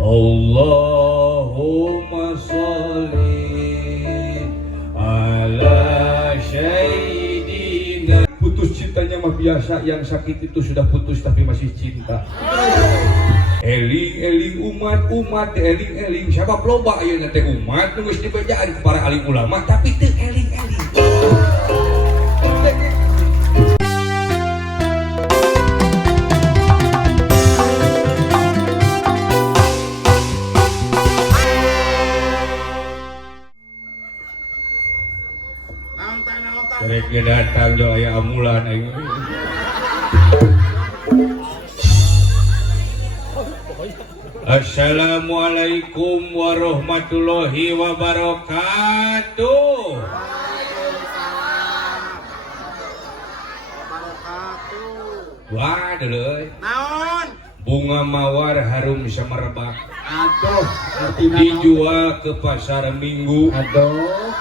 Allahumma sholli ala sayyidina. Putus cintanya mah biasa, yang sakit itu sudah putus tapi masih cinta. Eling umat eling sabab loba ayeuna teh umat nu geus dibajaan ku para alim ulama tapi teu eling. Kerek datang jo aya amulan aing. Assalamualaikum warahmatullahi wabarakatuh. Wah, deuleui. Naon? Bunga mawar harum semerbak. Aduh, dijual ke pasar Minggu. Aduh.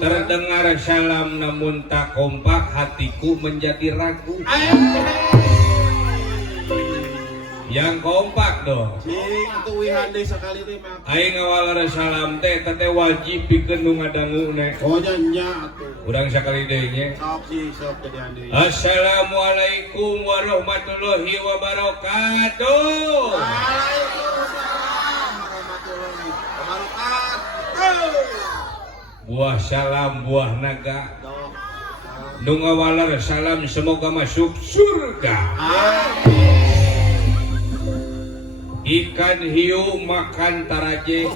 Terdengar salam namun tak kompak, hatiku menjadi ragu. Yang kompak dong. Cing, atuh wihan deui sakali teh mah. Aing ngawal salam teh wajib pikeun nu ngadangu ne. Oh nya atuh. Urang sakali deui nya. Sok sih, sok gedean deui. Assalamualaikum warahmatullahi wabarakatuh. Waalaikumsalam warahmatullahi wabarakatuh. Buah salam buah naga. Doh. Nu ngawalar salam semoga masuk surga. Amin. Ikan hiu makan taraje.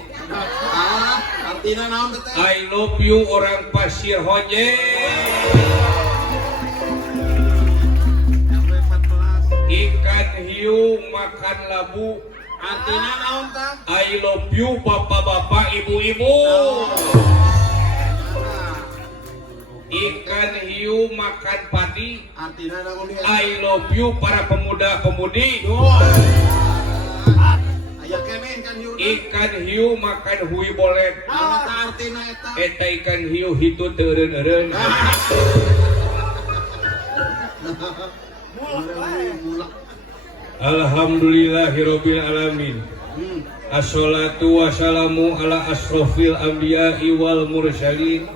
Artina naon teh? I love you orang Pasir Hoje. Ikan hiu makan labu. Artina naon teh? I love you bapak-bapak ibu-ibu. Ikan hiu makan padi. Artina naon dia? I love you para pemuda-pemudi. Aya keneh kan hiu. Ikan hiu makan hui bolet. Eta artina eta. Eta ikan hiu hitu teu eureun-eureun. Alhamdulillahirabbil alamin. Assalatu wassalamu ala asrofil anbiya'i wal mursalin.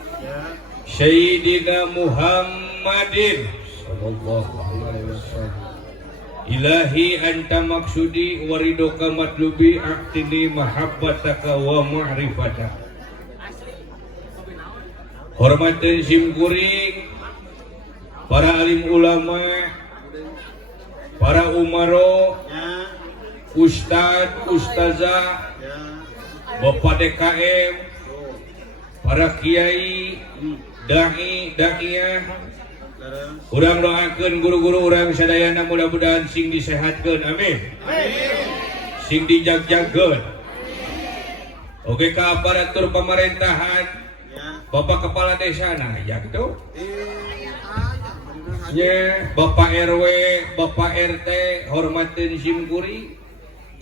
Sayyidina Muhammadin sallallahu alaihi wasallam. Ilahi anta maksudi waridoka matlubi aktini mahabbataka wa ma'rifataka. Hormatin simkuring para alim ulama, para umaro, ustad, ustazah, bapak DKM, para kiai, dai, daiyah. Urang doakeun guru-guru urang sadayana mudah-mudahan sing disehatkeun, amin. Sing dijagjagkeun. Oke ka aparatur pemerintahan, Bapak Kepala Desa nah ya gitu. Nya Bapak RW, Bapak RT, hormatin simkuri.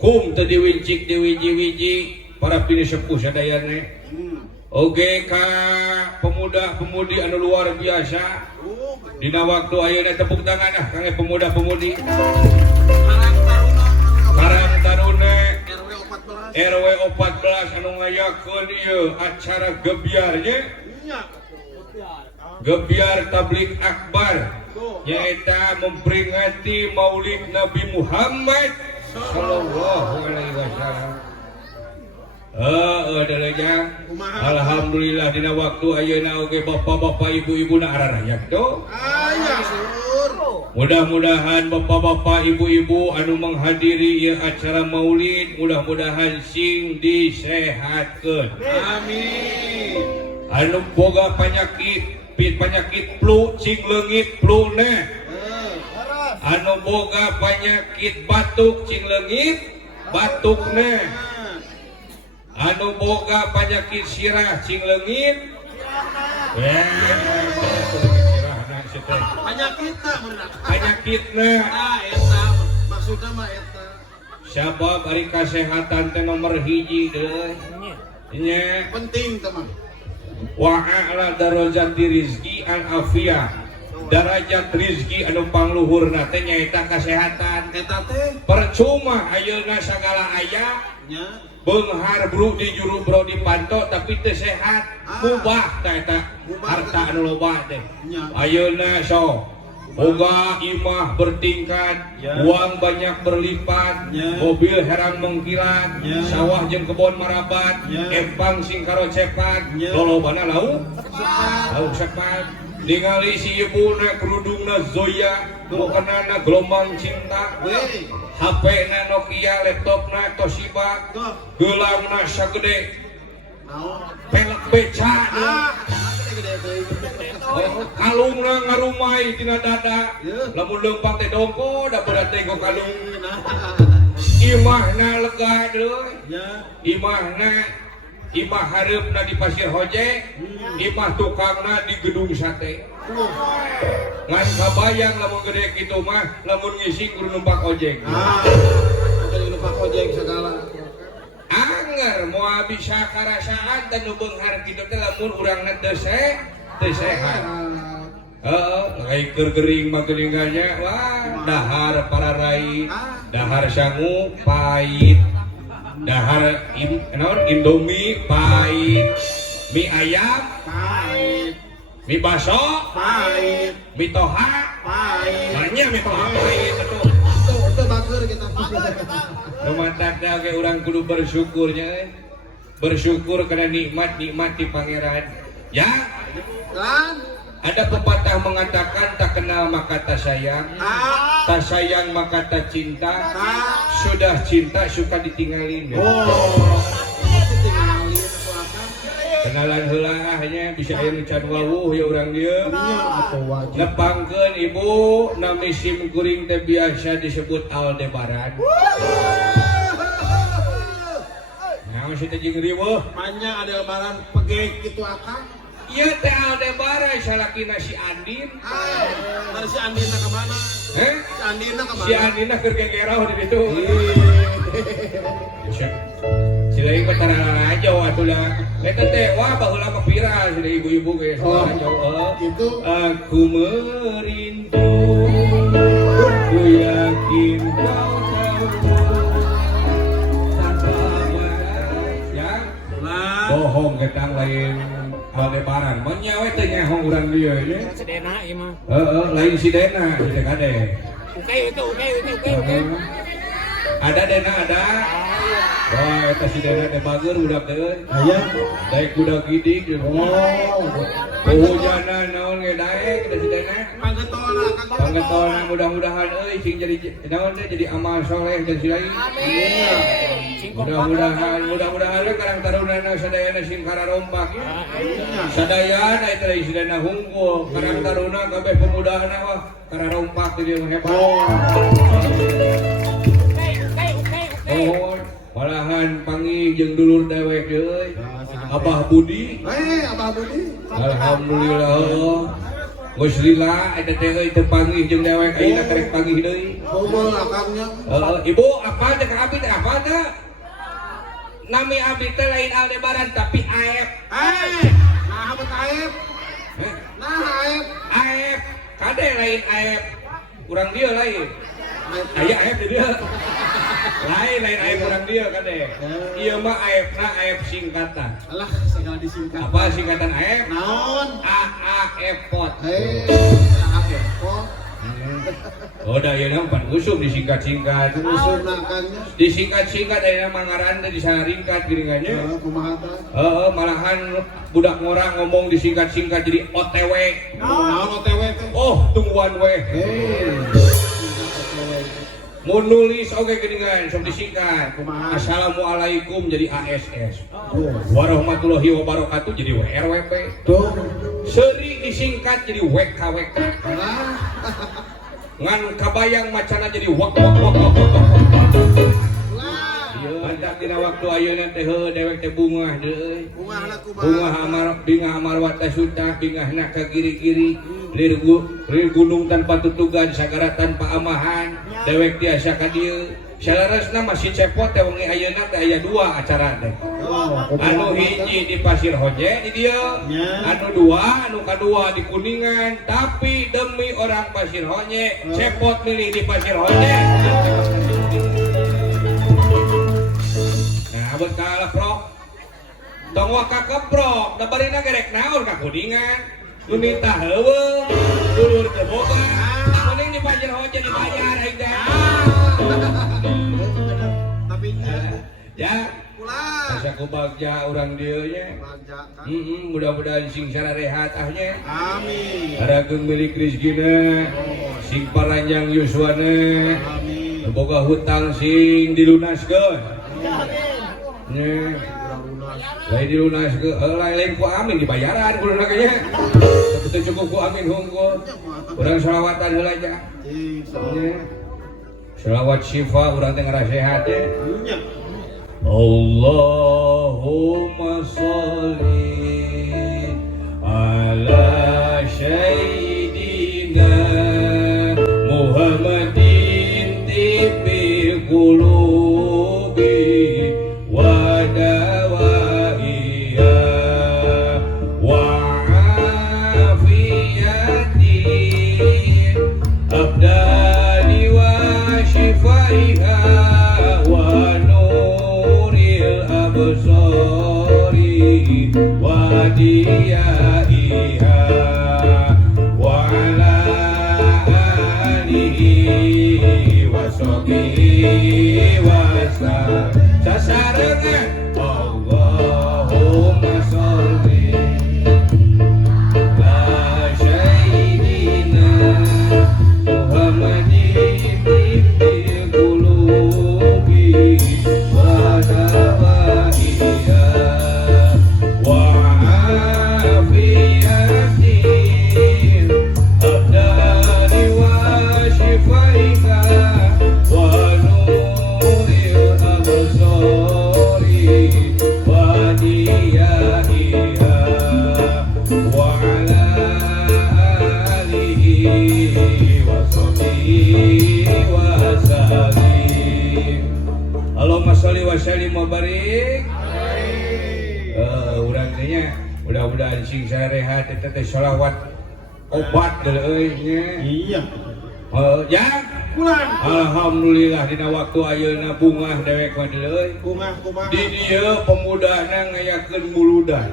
Kum teu diwincik diwiji-wiji para pinisepuh sadayana. Oke ka pemuda-pemudi anu luar biasa. Dina waktu ayeuna tepuk tangan kangge pemuda-pemudi. Karang taruna RW 14 anu ngayakeun ieu acara gebiar nya. Gebiar tablik akbar nyaeta memperingati Maulid Nabi Muhammad sallallahu alaihi wasallam. Alhamdulillah dina waktu ayeuna oge bapak-bapak ibu-ibu na ararayak do. Mudah-mudahan bapak-bapak ibu-ibu anu menghadiri ieu acara Maulid mudah-mudahan sing disehatkeun. Amin. Anu boga penyakit flu cing leungit flu na. Anu boga penyakit batuk cing leungit batuk na. Anu boga penyakit sirah cing leungit penyakitna eta maksudna mah eta sabab ari kasehatan teh nomor hiji deui nya penting teman. Wa a'la darajati rizki al afiyah. Darajat rizki anu pangluhurna teh nyaeta kasehatan. Eta teh Percuma ayeuna sagala aya nya beunghar bro di juru bro di panto tapi teu sehat mubah tah eta harta anu loba teh nya ayeuna sok boga imah bertingkat, Ya. uang banyak berlipat, Ya. mobil herang mengkilat, Ya. sawah jeung kebon marabat, Ya. empang sing karo cepat, Ya. lolobana lauk, cepat lauk cepat. Ningali si ibuna kerudungna Zoya, mukenana gelombang cinta, weh HP-na Nokia, laptopna Toshiba, tuh geulangna sagede, naon pelek beca. gede Kalungna ngarumai tina dada, Ya. lamun leumpang teh dongko da berat teh go kalung. nah Imahna lega deui, nya imah hareupna di Pasir Hoje, imah tukangna di gedung sate. Ngan kabayang lamun gede kitu mah, lamun ngising kudu numpak ojek. ada lupa ojek segala Anger moal bisa karasaan dan nu beunghar kitu teh lamun urangna teu sehat. Lain gering magelinganya, wah dahar para rai, dahar sangu pahit, dahar Indomie pahit, mie ayam pahit mie baso, pahit mie toha, pahit banyak mie toha pahit itu. itu bager kita Rumah tangga ke orang kudu bersyukurnya, bersyukur karena nikmat di pangeran. Ya, kan ada pepatah mengatakan tak kenal maka tak sayang, tak sayang maka tak cinta, sudah cinta suka ditinggalin. Ya. pasti tinggalin aku akan Kenalan heulahnya bisa aya nu can wawuh ya urang dieu. atau wajib Nepangkeun ibu nami sim kuring teh biasa disebut Aldebaran. Naon sih teh jeung riweuh? banyak ada lebaran pegek gitu akan Ieu teh Aldebaran salakina si Andin. dari si Andina ke mana Heh? si Andina ke Si mana Andina keur gegerau di ditu. Si lain mah tarara aja atuh dah. Eta teh wah baheula mah viral sudah ibu-ibu ge saudara cowok. itu Aku merindu, ku yakin kau tahu tanpa batas. Ya, nah bohong ketang lain Aldebaran. Mun nyawe teh nyahong urang dieu nya. Sedena ieu mah. Lain si Dena, si Teh Kade. Oke. Ada Dena ada. Wah, eta si Dena teh bager budak teh. aya Daek budak gidik. Hujanan naon ge daek eta si Dena. pangetona kang Pangetona mudah-mudahan euy sing jadi naon teh jadi amal soleh dan si lain. Mudah-mudahan we karang tarunana sadayana sing kararompak ya. Sadayana eta si Dena hungkul, karang taruna kabeh pemudahna wah kararompak teh dia hebat. Oh, malahan panggih jeung dulur dewek euy. Abah Budi. Abah Budi Alhamdulillah. Geus lila eta teh euy teu panggih jeung dewek ayeuna karek panggih deui. Bobol akangnya Ibu apa teh ka abi teh apa teh? Nami abi teh lain Aldebaran tapi Aep. nah abet aib Heh, nah aib Aep. Kade lain Aep. Urang dia lain. Aya Aep di dia. Lain Aep urang dia kade. Ieu mah Aepna Aep singkatan. alah segala disingkat Apa singkatan Aep? naon Epot. kok Oh, da ieu mah pan usum disingkat-singkat. musuh nakangnya Disingkat-singkat aya mangaran teh disaringkat geuningannya. kumaha teh Malahan budak ngorang ngomong disingkat-singkat jadi OTW. naon OTW teh Oh, tungguan we. Mau nulis oke geuningan sok disingkat. Kumaha? Assalamualaikum jadi ASS. Warahmatullahi wabarakatuh jadi WRWP. tuh Seri disingkat jadi WKWK. alah Ngan kabayang macana jadi wak. Ieu badak dina waktu ayeuna teh heuh dewek teh bungah deui. kumaha kumaha Bungah amar wata suta bingahna ka giri-giri lir gunung tanpa tutugan sagara tanpa amahan dewek tiasa ka dieu salaresna masih cepot teh wengi ayeuna teh aya 2 acara teh anu hiji di Pasir Hoje di dieu anu kadua di Kuningan tapi demi orang Pasir Hoje cepot milih di Pasir Hoje abot kalah prok. Tong waka keprok, da barina gerek naon ka kuningan. Nu nita heuweung, dulur teu boga. Mending dipajar hoje dibayar aing teh. Tapi Ya, pulang. asa ku bagja urang dieu nya. Bagja kan. Mudah-mudahan sing sarehat ahnya. Amin. Harakeun milik rezekina, sing paranjang yuswana, Amin. boga hutang sing dilunaskeun. Nya, lain dilunaskeun, lain ku amin dibayaran kudu nya. Teu cukup ku amin hungkul. Urang shalawatan heula aja. Nya. Shalawat syifa urang teh ngarasehat teh. Nya. Allahumma sholli ala sayyidina Muhammadin tibbil qulubi wa dawaiha wa afiyatin abdani wa shifaiha wa absari wa diyaiha wa ala alihi wa sahbihi wa sallam. Sasareungan Allahumma sholli ala sayyidina Muhammadin tibbil qulubi wa dawaiha wa afiyatin abdani wa shifaiha wa nuril absari wa diyaiha wa ala alihi wa sahbihi wa sallim. Allahumma sholli wa sallim wa barik. Urang teh nya mudah-mudahan sing sarehat eta teh shalawat obat deui nya. Iya. Ya. Pulang. Alhamdulillah dina waktu ayeuna bungah dewek mah deui. Kumaha kumaha. Di dieu pemudana ngayakeun muludan.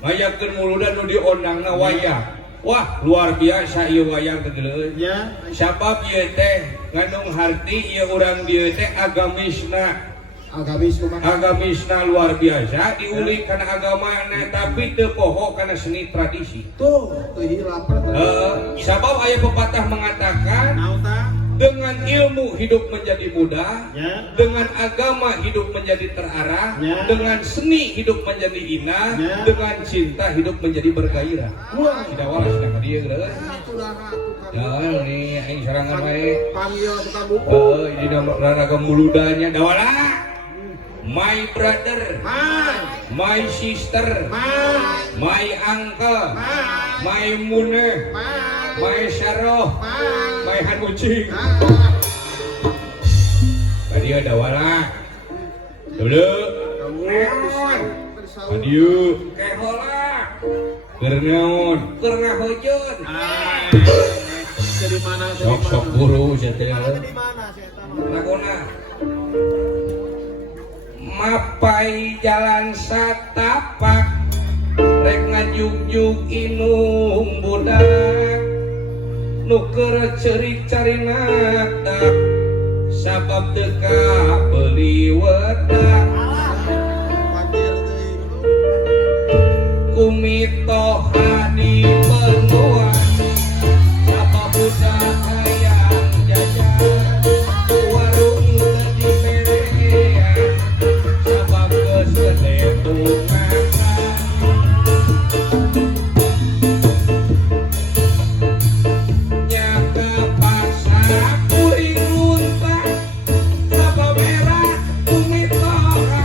Ngayakeun muludan nu diondangna wayang. Wah, luar biasa ieu wayang teh deui. Ya. Sabab ieu teh ngandung harti ieu urang dieu teh agamisna. Agamis kumaha. Agamisna luar biasa diulik karena agamana tapi teu poho karena seni tradisi. Tuh hilap. Sabab aya pepatah mengatakan Naon tah? dengan ilmu hidup menjadi mudah, Ya. dengan agama hidup menjadi terarah, Ya. dengan seni hidup menjadi indah, Ya. dengan cinta hidup menjadi bergairah. Wah. Tidak waras dengan dia gitu. Ya, ini aing sarangan bae. Panggil tukang buku. Ini nama raraga muludanya dawala. My brother, my sister, my uncle, my mune, my saroh, my hanucing. Tadi ada wala. Dulu. Adieu. Kehola. Kernaon. Kerna hojun. Jadi mana? Sok guru setel. Di mana saya tahu? Laguna. Mapai jalan satapak rek ngajuk-juk inung budak nuker cerik carina tak sabab teka beli wedak kumitoha di penuan sabab budak hayang jajan warung di merean sabab kesede tungakan nyaka pasar kuring muntah sabab merah kumitoha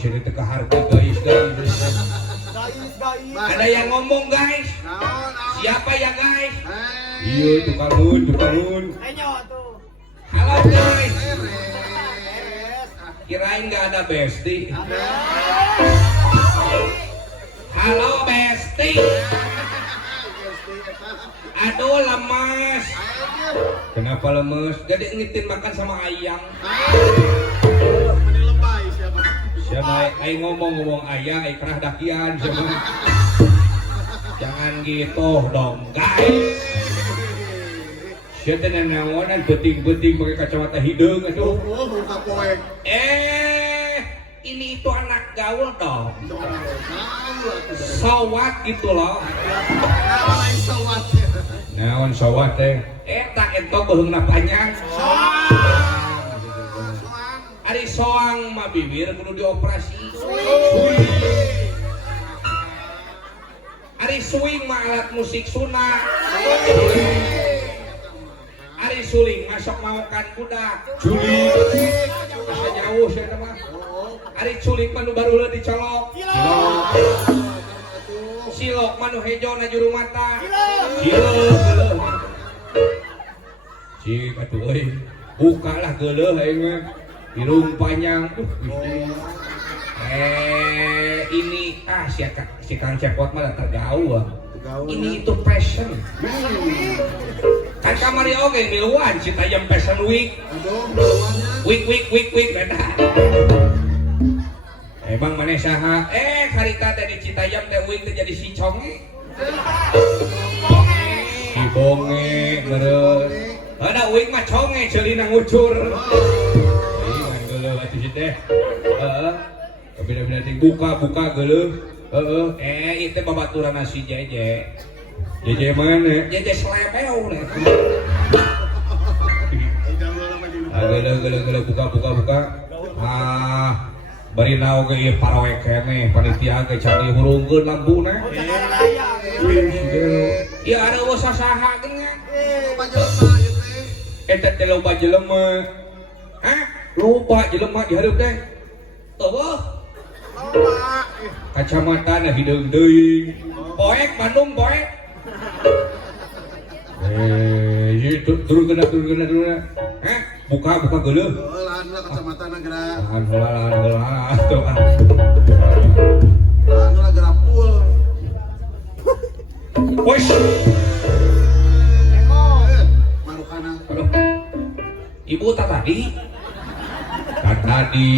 sih teh ke harga guys. Gais. Ada yang ngomong guys. Naon? Siapa ya guys? Hei. Iya tukang nun. Ayo tuh. Halo guys. Beres. Kirain nggak ada Besti. Halo Besti. Aduh lemes. Kenapa lemes? Gak ngitin makan sama ayang. Mending lebay siapa? Siapa? Aing ngomong ayang, ikrah dakian siapa? Jangan gitu dong guys. Siapa nenawanan beting-beting pakai kacamata hidung aduh. Buka poek. Ini itu anak gaul dong. Sawat gitu loh. Naon sawat. Naon sawat teh? Tak entok beheungna panjang. Ari soang mah bibir kudu dioperasi. Ari swing mah alat musik sunat. Ari suling masuk maokan budak. Julik. Asa jauh sia mah. Ari culik mah nu baru dicolok. Silok mah nu hejo na juru mata. Silok. Cik atuh euy. Bukalah geuleuh aing mah. Irung panjang. Ini si Kang Cepot mah tergaul. Ini itu passion. Kan kamari oge miluan Citayam Fashion Week. Week reda. Emang maneh saha? Karita teh di Citayam teh week teh jadi si conge. Si bonge ngeureun. Ada week mah conge ceulina ngucur. Ngan geuleuh atuh si teh. Heeh. Beda-beda ting buka geuleuh. Ieu teh babaturan si Jeje. Jeje mana? Jeje slebeu nih. Geuleuh buka. Bari naon ge ieu parawe keneh panitia ge can dihurungkeun lampuna. Ieu areueuh sasaha ge nya. Eta teh loba jelema. Loba jelema di hareup teh. Eueuh. Kacamata na hideung deui. Poek Bandung poek. Turun kena. Buka geuleuh. Lahan lah kacamata na geura. Lahan heula tuh. Lahan lah geura full. Wes. Marukana. Aduh. Ibu tak tadi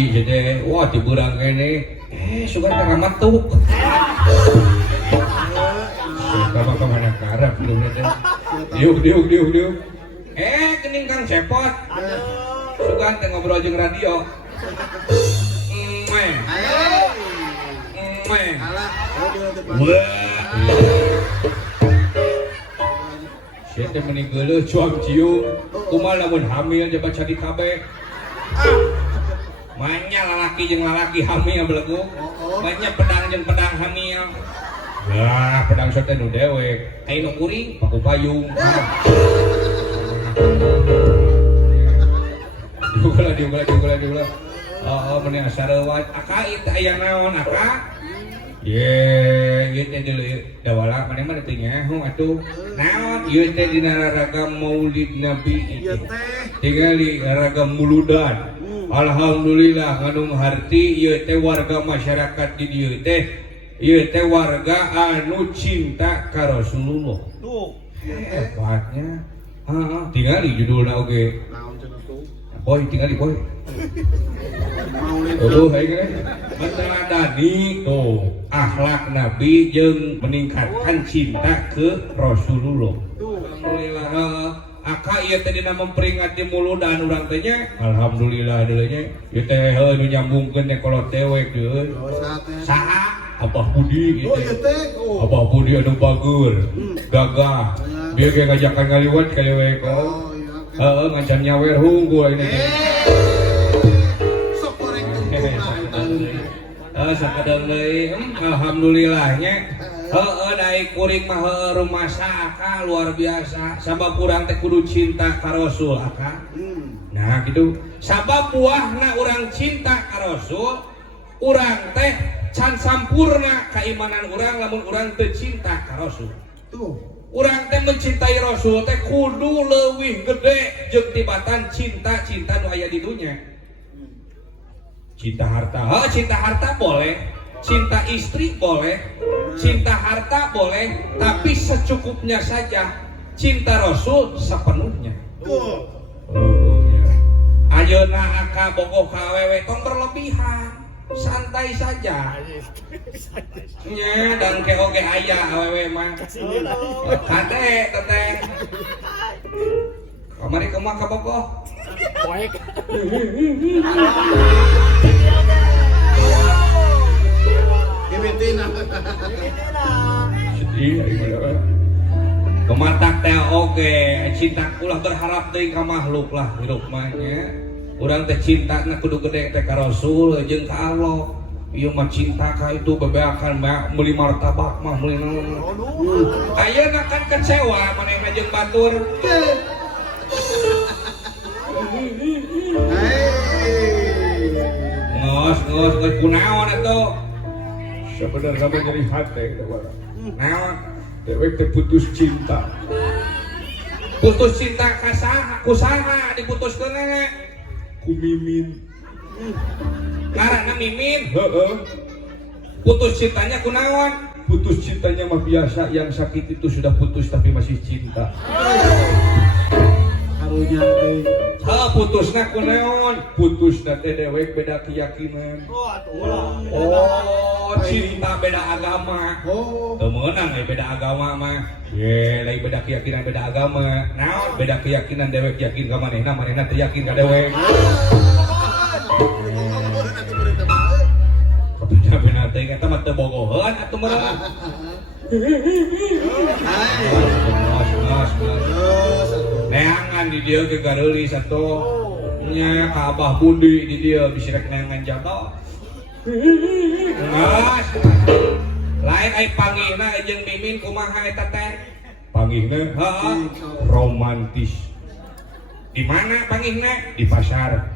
jadi wah tiburang kene sugan teh ramatuk. Sama kemana karep belum teh. Diuk. Kening Kang Cepot. Sugan teh ngobrol jeung radio. Alah, Saya teh meni geuleuh cuam cium. Kumaha lamun hamil aja baca di kabeh. Manya lalaki jeung lalaki hamil belegu. Manya pedang jeung pedang hamil. Lah, pedang teh nu dewek. Ai nu kuring paku payung. Diulah. Meni asareuat. Aka itu aya naon aka? Ieu teh deuleu dawala maneh mah teu nyaho atuh. Naon ieu teh dina ragam Maulid Nabi ieu itu. teh Tingali ragam muludan. Alhamdulillah nganu harti ieu teh warga masyarakat di dieu teh. Ieu teh warga anu cinta ka Rasulullah. tuh. Hebatnya. Tingali judulna oge. Naon cenah tuh? Boy tingali boy. Maulid. Aing meneladani tuh akhlak Nabi jeung meningkatkan cinta ke Rasulullah. Alhamdulillah. Aka ieu teh dina memperingati muludan urang teh nya. Alhamdulillah deuleu nya. Ieu teh heuh nu nyambungkeun nya kolot tewek deui. Saha? Abah Budi Oh ieu teh. Abah Budi anu bagur, gagah. Bieu ge ngajakan ngaliwat ka lewek. Oh iya. Heeh, ngancan nyawer hungkul ini teh. Sok goreng tungtung. Sakadang deui. Alhamdulillahnya. Daek kuring mah rumasa aka luar biasa. Sabab urang teh kudu cinta ka Rasul aka. Nah gitu. Sabab buahna urang cinta ka Rasul, urang teh can sampurna keimanan urang lamun urang teu cinta ka Rasul. Tuh. Urang teh mencintai Rasul teh kudu leuwih gede jeung tibatan cinta nu aya di dunya. Cinta harta, cinta harta boleh, cinta istri boleh, cinta harta boleh, tapi secukupnya saja. Cinta Rasul sepenuhnya. Tuh. Ayeuna aka bogoh ka awewe tong berlebihan, santai saja. Nya dan ke oge aya awewe mah. Kade teteh. Kamari kemah ka bogoh. Poek. Gimitin. Sedih kematak teh oge cinta ulah berharap deui ka makhluk lah hirup mah nya. Urang teh cinta na kudu gede teh ka Rasul jeung ka Allah. Ieu mah cinta ka itu bebeakan meuli martabak mah meuli naon. Ayeuna kan kecewa manehna jeung batur. Ngos kunaon atuh? Sebenarnya mah nyeri hate teh barang. Naon? Dewek teh putus cinta. Putus cinta kusaha diputuskeun na? Ku Mimin. Karena Mimin? Heeh. Putus cintanya kunaon? Putus cintanya mah biasa, yang sakit itu sudah putus tapi masih cinta. Karunya teh. Putusna kunaon? Putusna teh dewek beda keyakinan. Oh, cinta beda agama. Oh. Temenang beda agama mah. Ye, lain beda keyakinan beda agama. Naon beda keyakinan dewek yakin ka manehna, manehna teu yakin ka dewek. Kapanya beuna teh eta mah teu bogoheun atuh meureun. Neangan di dia ke gareuli satu nya ka Abah Budi di dia bisa rek neangan jatuh. Ngas. Lain ai panggihna jeung Mimin kumaha eta teh? Panggihna heeh romantis. Di mana panggihna? Di pasar.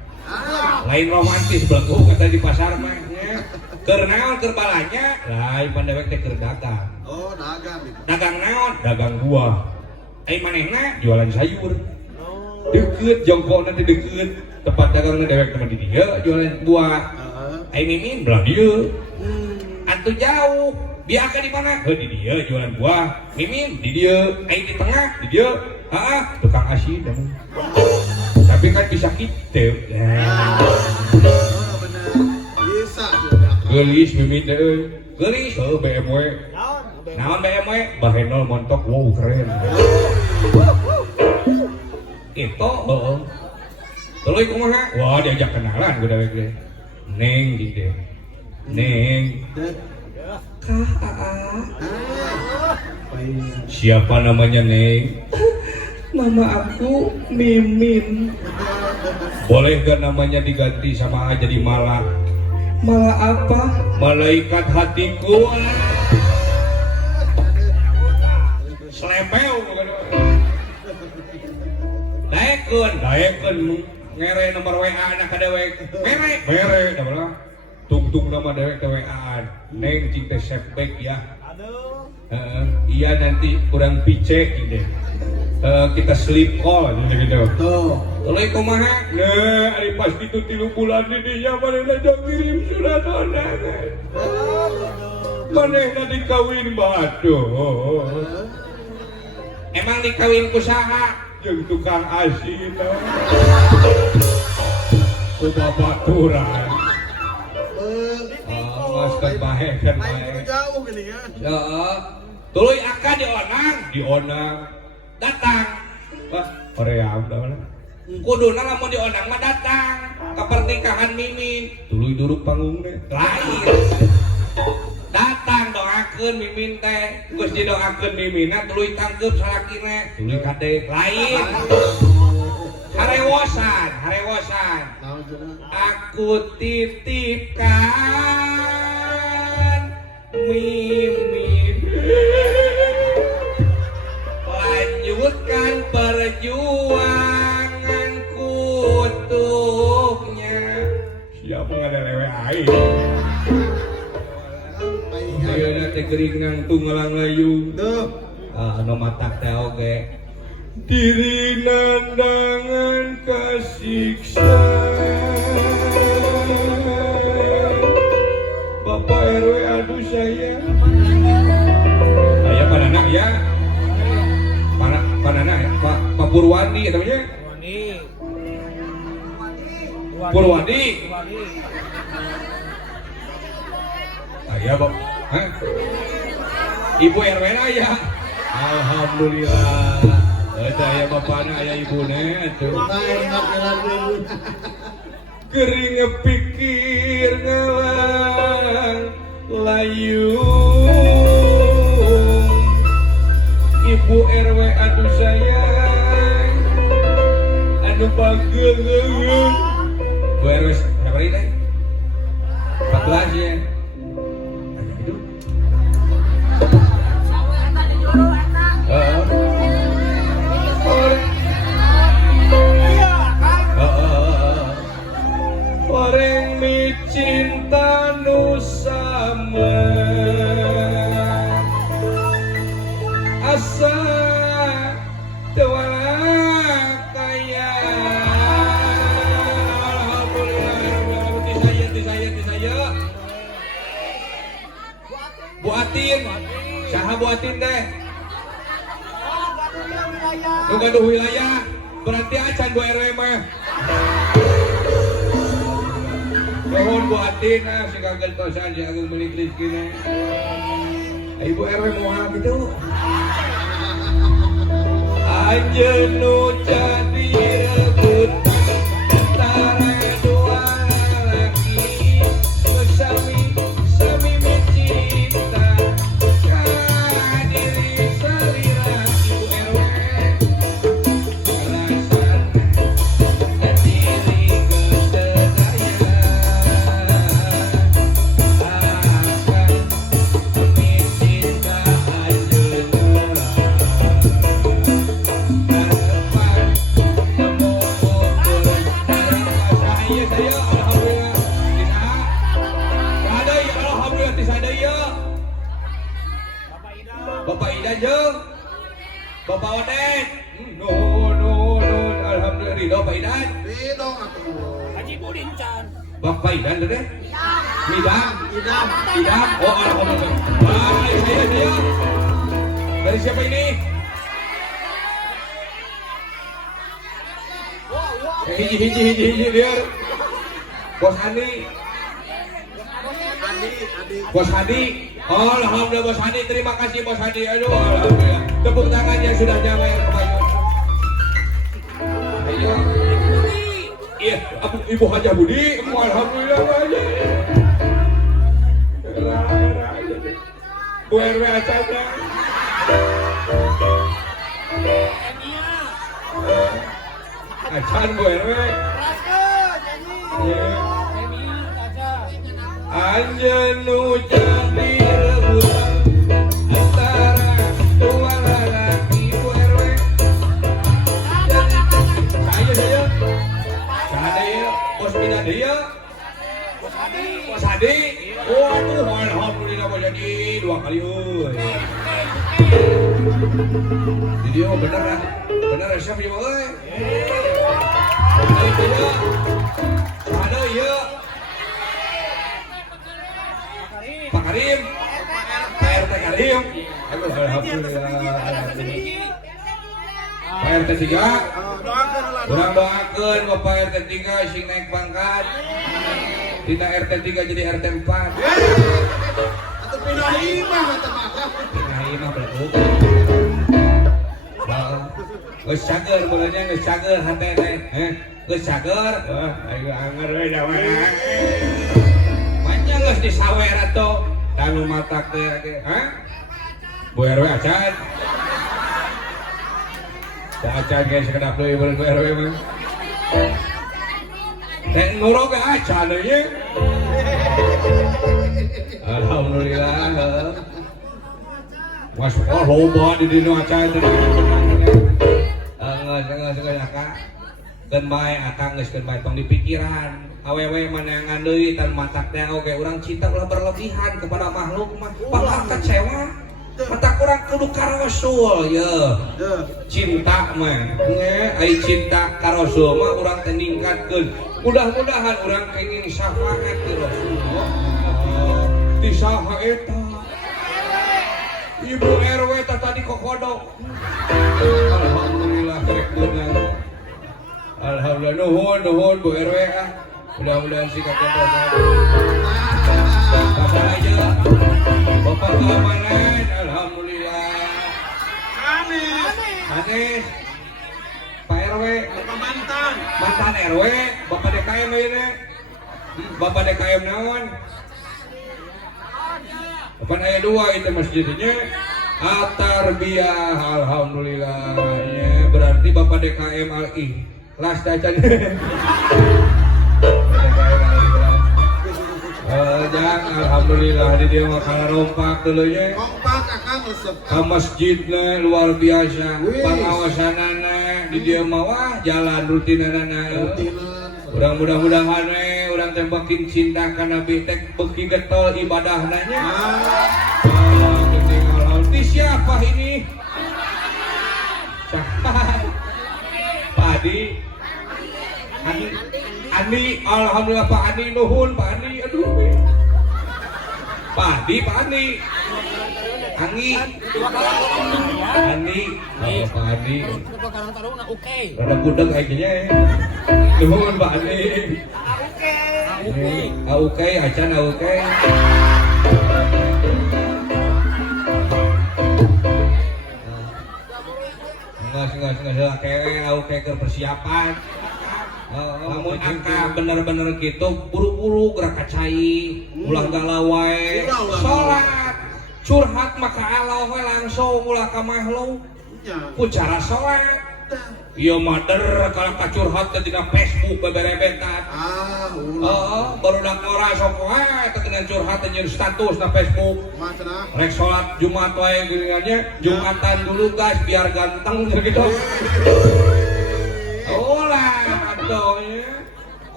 Lain romantis belenggu kata di pasar mah nya. Keur naon keur balanya? Lain pandewek teh keur dagang. Oh, dagang. Dagang naon? Dagang buah. Ai manehna jualan sayur. Deukeut jongkona teh deukeut. Tempat dagangna dewek teman di dieu jualan buah. Ai Mimin belah dieu. Atuh jauh. Biaka di mana? Heuh di dieu jualan buah. Mimin di dieu. Ai di tengah di dieu. Heeh, tukang asin dah. Tapi kan bisa kitu. Oh, bener. Bisa juga. Geulis Mimin teh. Geulis heuh BMW. Naon BMW? Bahenol montok, wow keren. Itu, heeh. Tuluy kumaha? Wah diajak kenalan gue dewek deh. Neng gitu. Neng. Siapa namanya Neng? Nama aku Mimin. Boleh gak namanya diganti sama aja di Mala? Mala apa? Malaikat hatiku. Selempel daekeun ngere nomor WA anak ka dewek mere da belah tungtung nama dewek teh WA-an Neng cing teh sepek ya iya nanti kurang picek gitu kita sleep call gitu Tuh. tuluy kumaha nah ari pas kitu 3 bulan di dinya manehna jang kirim surat undangan manehna dikawin batuh. Emang dikawin kusaha? Jeung tukang asin. Ku babaturan. Mas kan bae kan bae. Jauh gini ya. Heeh. Tuluy aka dionang. Datang. Wah, hoream da mana? Kuduna lamun dionang mah datang ka pernikahan Mimin. Tuluy duruk panggungna. Lain. Datang doakeun Mimin teh, geus didoakeun Mimina tuluy tangkeup salakina, tuluy kadek lain. Harewosan. Aku titipkan Mimin. Lanjutkan perjuangan kutuhnya. Siapa ngadelewe aing? teh gering nang tunggalang layung. Tuh. Anu matak teh oge. Diri nandangan kasiksa. Bapak RW aduh saya. Aya panana ya. Panana ya, Pak Purwandi namanya. Purwandi. Aya Bapak. Hah? Ibu RW na ya. Alhamdulillah. Ada aya bapana aya ibune atuh. Nah, enak ibu. Gering ngepikir ngalang layu. Ibu RW aduh sayang. Anu pageuleuh. Bu RW berapa ini? 14 ya. Orang mi cinta nu sama asa tewala kaya. Alhamdulillah ti saya Bu Atin saha Bu Atin teh nu gaduh wilayah berarti acan Bu RW mah. Mohon Bu Atin si kagentosan si agung milik rezeki. Ibu RW moal gitu. Anjeun nu jadi rebutan antara dua lelaki bersami mencinta diri salira Ibu RW alasan diri kesedaya Bapak Ida jeung Bapak Odet. No, alhamdulillah ridho Pak Idan. Ridho atuh. Haji Budin Can. Bapak Idan tuh deh. Idam. Idam. Oh, alhamdulillah. Saya. Dari siapa ini? Hiji dia. Bos Andi. Bos Hadi. Oh, alhamdulillah Bos Hadi. Terima kasih Bos Hadi. Aduh, alhamdulillah. Tepuk tangannya sudah nyamai kemarin. Ayo. Iya, Ibu Haja Budi. Alhamdulillah aja. Bu RW acara. Acan Bu RW. Anjeun nu jadi rebutan antara dua lelaki Bu RW. Saya. Saya Bos Bida dia. Bos Hadi. Waduh, alhamdulillah mau jadi 2 kali euy. Jadi bener siap ya euy. Ada ya. Pak Karim. Pak RT Karim. Aduh, alhamdulillah. Pak RT 3. Urang doakeun Bapak RT 3 sing naik pangkat. Tina RT 3 jadi RT 4. Atau pindah imah atau mah. Pindah imah beleduk. Geus cager bolanya geus cager hate teh. Geus cager. Wah, ayo anger we da mana. Manya geus disawer atuh. Tanu matak teh, Bu RW acan. Da acan ge sekedap deui Bu RW mah. Teh nurok ge acan ye. Alhamdulillah. Was loba di dina acan teh. Geus Kak. Keun bae akang geus keun bae tong dipikiran. awewe manangan deui tan matak teh oge urang cinta ulah berlebihan kepada makhluk mah bakal kecewa. Matak urang kudu ka Rasul ya. Cinta mah ai cinta ka Rasul mah urang teh ningkatkeun. Mudah-mudahan urang kenging syafaat ti Rasulullah. Di saha eta? Ibu RW tadi kokodok. Alhamdulillah rek beunang. Alhamdulillah nuhun Bu RW ah. Mudah-mudahan si kakek dosa. Apa aja. Bapak keamanan alhamdulillah. Anis. Pak RW, mantan RW, Bapak DKM ini. Bapak DKM naon? Bapak aya 2 itu masjidnya. At-Tarbiyah alhamdulillah. Ya, berarti Bapak DKM Las dacan. Alhamdulillah di dia makalah rompak dulunya. Kompak akan resep. Ka masjidna luar biasa. Pengawasanana di dia mah jalan rutinanana. Mudah-mudahan urang teh makin cinta ka Nabi teh beuki getol ibadahna nya. Di siapa ini? Siapa? Padi. Ani, alhamdulillah Pak Ani nuhun Pak Ani, aduh. Pak Ani. Ani. Ani, oh, Pak Ani. Rada budeg aja ya. Nuhun Pak Ani. Auke, acan auke. Enggak auke persiapan. Lamun angka bener-bener gitu buru-buru gerak kacai ulah galau wae salat curhat maka Allah we langsung ulah ka makhluk ku cara salat ieu mader kalau kacurhat ke dina Facebook beberebetan baru dak ngora sok wae teh dengan curhat jeung status na Facebook rek salat Jumat wae geuningannya Jumatan dulu guys biar ganteng gitu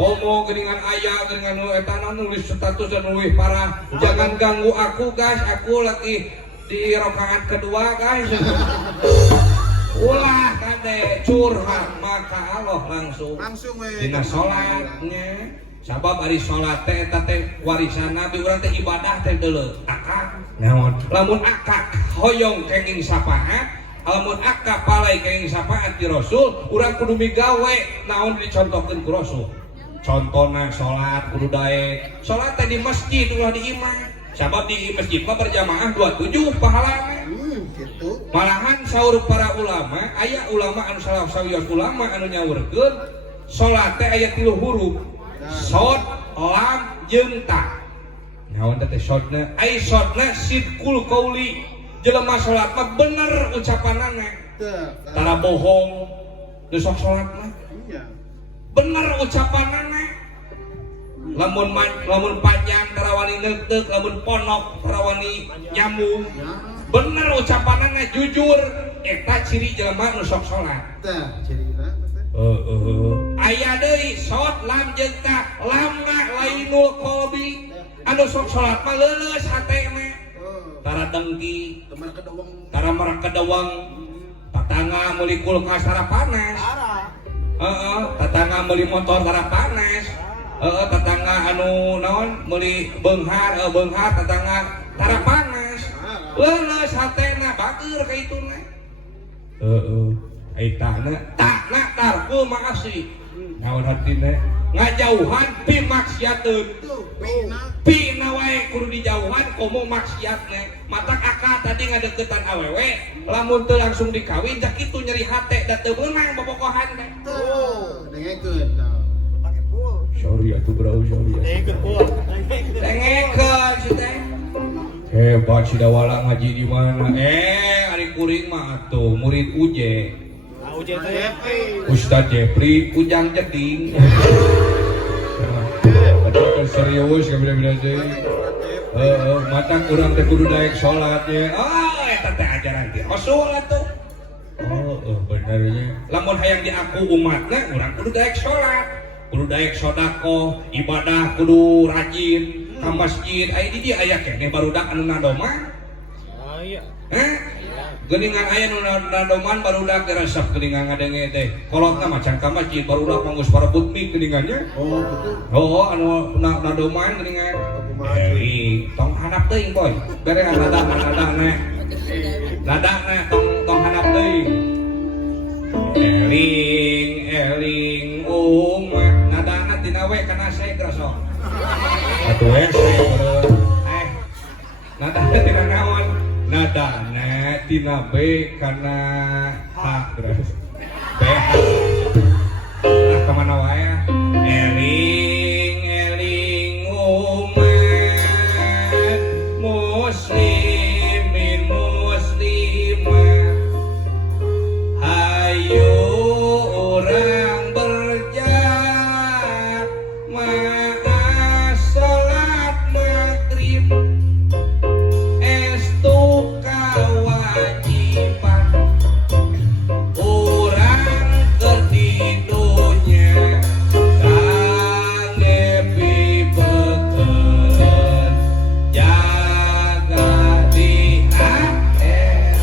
komo geringan ayah geringan etana nulis status dan nulis parah jangan ganggu aku guys aku lagi di rakaat kedua guys ulah kade curhat maka Allah langsung dina salatnya sabab ari salat teh eta teh warisan Nabi urang teh ibadah teh deuleu akak naon lamun akak hoyong kenging sapaat lamun akak palai kenging sapaat ti Rasul urang kudu migawe naon dicontohkeun ku Rasul. Contohnya sholat kudu daek sholat teh di masjid ulah di imam sabab di masjid mah berjamaah 27 pahalana gitu. Malahan saur para ulama aya ulama anu sawios ulama anu nyaurkeun sholat teh aya 3 huruf shod lam jeung ta naon teh shodna ai shodna sidqul qauli jelema sholat mah bener ucapanana tara bohong geus sok sholat mah bener ucapanana lamun panjang tarawani neuteuk lamun ponok tarawani nyambung bener ucapanana jujur eta ciri jelema nu sok salat tah cirina aya deui shot lam jeung ta lamna lainul qalbi anu sok salat mah leuleus hatena tara dengki tara marak kedewang tatangga meuli kulkas tara panas tetangga beli motor karena panas tetangga anu naon beli beunghar tetangga karena panas leuleus hatena bageur ka ituna aitana takna tarku maasi naon hatina ngajauhan pi maksiateun pi nawae kudu dijauhan komo maksiatna matak akal tadi ngadeukeutan awewe lamun teu langsung dikawin cak kitu nyeri hate da teu meunang bobogohan teh dengekeun pake pul sorry atuh bro sorry dengekeun si teh hebat si dawala ngaji di mana ari kuring mah atuh murid uje Ustaz Jeffrey ujang jeding serius kabeh-kabeh deui mata kurang teh kudu daek salat ye eta teh ajaran ti Rasul atuh benernya lamun hayang diaku umatna urang kudu daek salat kudu daek sodako ibadah kudu rajin ka masjid aya di dieu aya keneh barudak anu nadoman Aya. geuningan aya nu nadoman barudak resep geuningan ngadenge teh kolotna macan ka masjid barudak manggus parebut mie geuningannya Oh, betul. oh anu nadoman geuningan tong hanap teuing boy bere nada tong hanap teuing eling umat nadana tina we kana saya kerasa atuh we nadana tina naon nadana tina B kana H terus B nah kemana wae eling umat muslimin muslimat hayu orang berjamaah salat maghrib estu kawajiban urang keur di dunya kangge pibeukeun jaga di akhirat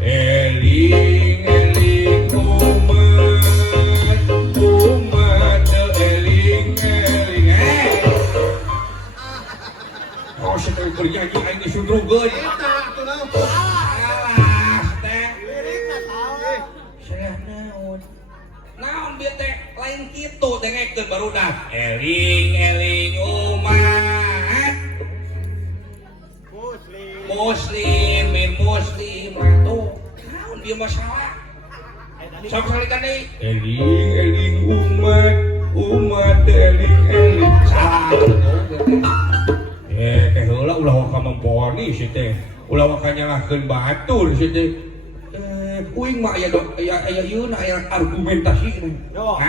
eling umat eling oh saya bernyanyi aing disundrugeun Eta atuh naon? alas teh saya naon bieu teh lain kitu dengekeun barudak eling umat muslimin muslimat tuh naon dia masalah sok salikan deui eling umat eling salah heula ulah waka memponi si teh ulah waka nyalahkeun batur si teh uing mah aya ieu aya argumentasi naon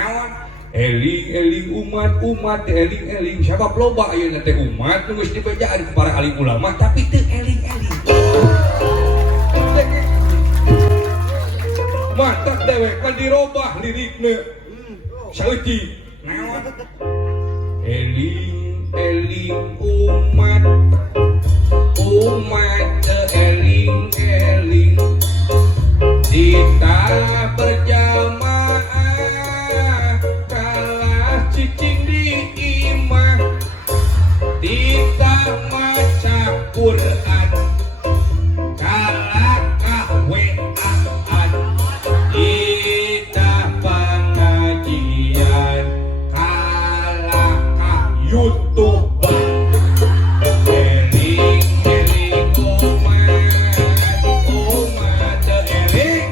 eling umat eling sabab loba ayeuna teh umat nu geus dibejaan ku para alim ulama tapi teu eling matak dewek kan dirobah lirikna saeutik naon eling umat eling kita berjamaah kalah cicing di imah kita maca Quran kalah kahweaan kita pengajian kalah kah YouTube eling umat eling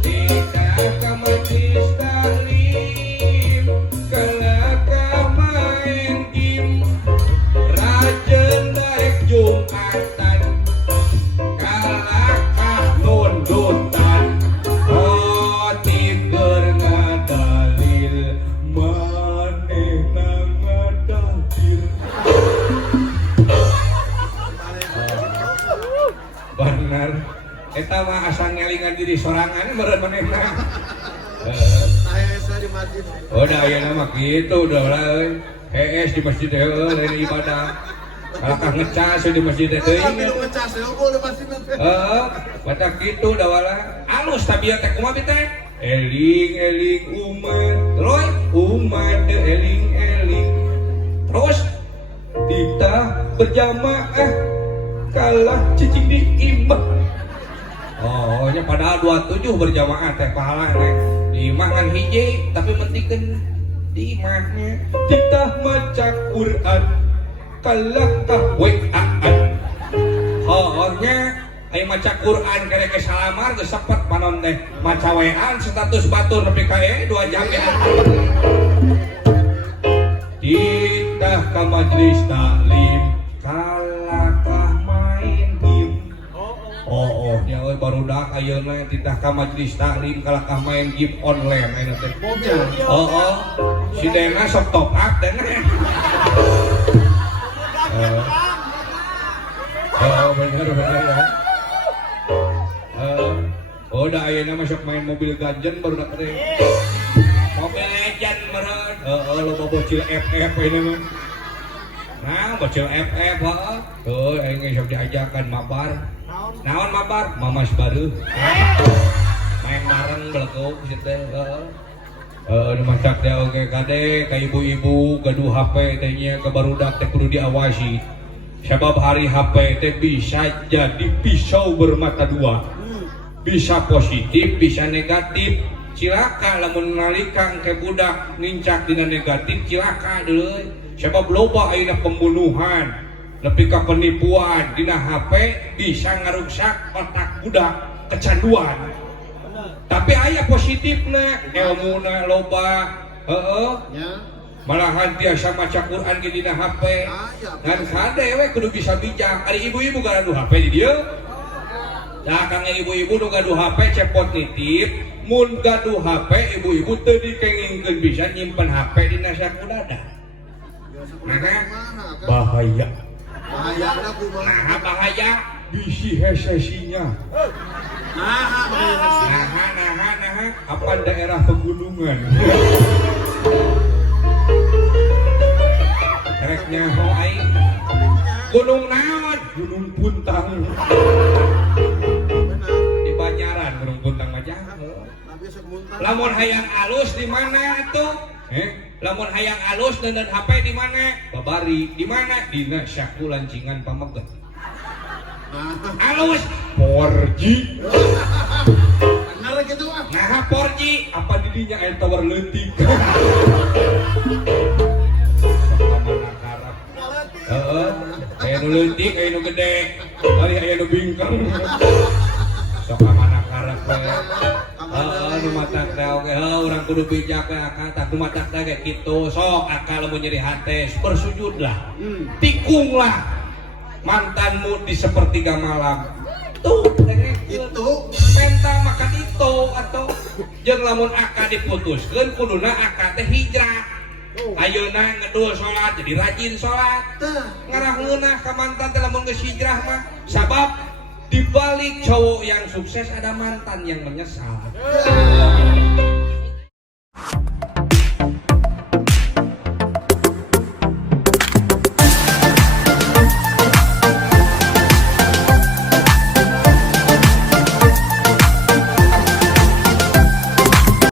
kita ka majlis taklim kalah ka main game rajeun daek Jumatan kalah ka nundutan khotib keur ngadalil manehna ngadahir bener eta mah asa ngelingan diri sorangan meureun manehna Saya di masjid. udah ayeuna mah kitu udah lah hees di masjid heueuh lain ibadah kalakah ngecas di masjid teh teuing Tapi lu ngecas ya, gua udah masjid nanti. batak kitu da wala alus tabiat teh kumaha teh eling umat terus umat eling terus kita berjamaah kalah cicing di imah oh nya padahal 27 berjamaah teh pahala teh di imah kan hiji tapi mentikeun di imahnya kita maca Quran kalah kahweaan nya aya maca Quran kare ke salamar geus sepet panon teh maca wean status batur nepi ka 2 jam ya kita ka majlis taklim kalah kah main game nya euy barudak ayeuna titah ka majlis taklim kalah kah main game online ayeuna teh si Dena sok top up Dena bener ya udah ayeuna masuk main mobil ganjen barudak teh lo bocil FF ini mah. Nah, bocil FF heeh. Tuh aing geus diajakan mabar. Naon mabar? Mamas baru. Main bareng beleko situ teh. Heeh. Masak teh oge kade ka ibu-ibu gaduh HP teh nya ke barudak teh kudu diawasi. Sebab hari HP teh bisa jadi pisau bermata dua. Bisa positif, bisa negatif. Cilaka lamun nalika ke budak nincak dina negatif cilaka deui. Sebab loba ayeuna pembunuhan, nepi ka penipuan dina HP bisa ngaruksak otak budak kecanduan. Tapi aya positifna, ilmuna loba, heeh. Ya. Malahan tiasa maca Quran di dina HP. Dan kade we kudu bisa bijak. Ari ibu-ibu gaduh HP di dieu. Nah, kang ibu-ibu nu gaduh HP cepot nitip, mun gaduh HP ibu-ibu teu dikengingkeun bisa nyimpen HP dina sakudada. Bahaya. Bahaya na kumaha. Nah, bahaya bisi hesesinya. Nah, apa daerah pegunungan? Rek nyaho aing. Gunung naon? Gunung Puntang. Di Banjaran Gunung Puntang mah jauh. Lamun hayang alus di mana tuh? Lamun hayang alus dan HP di mana? Babari di mana? Dina Syaku Lancingan Pameget. Alus 4G. Benar gitu ah. Nah 4G apa didinya aya tower leutik. Heeh, aya nu leutik, aya nu gede, ari aya nu bingkeng. Sok ka mana karep we. Heeh, nu matak teh oge, urang kudu bijak we akang tah nu matak teh kayak kitu. Sok akal lamun nyeri hate, bersujudlah. Tikunglah mantanmu di sepertiga malam. Tuh, Itu penta makan itu atau jeung lamun akad diputuskeun kuduna akad teh hijrah. Ayeuna ngedul salat jadi rajin salat. Ngarahleunah ka mantan teh lamun geus hijrah mah. Sabab di balik cowok yang sukses ada mantan yang menyesal.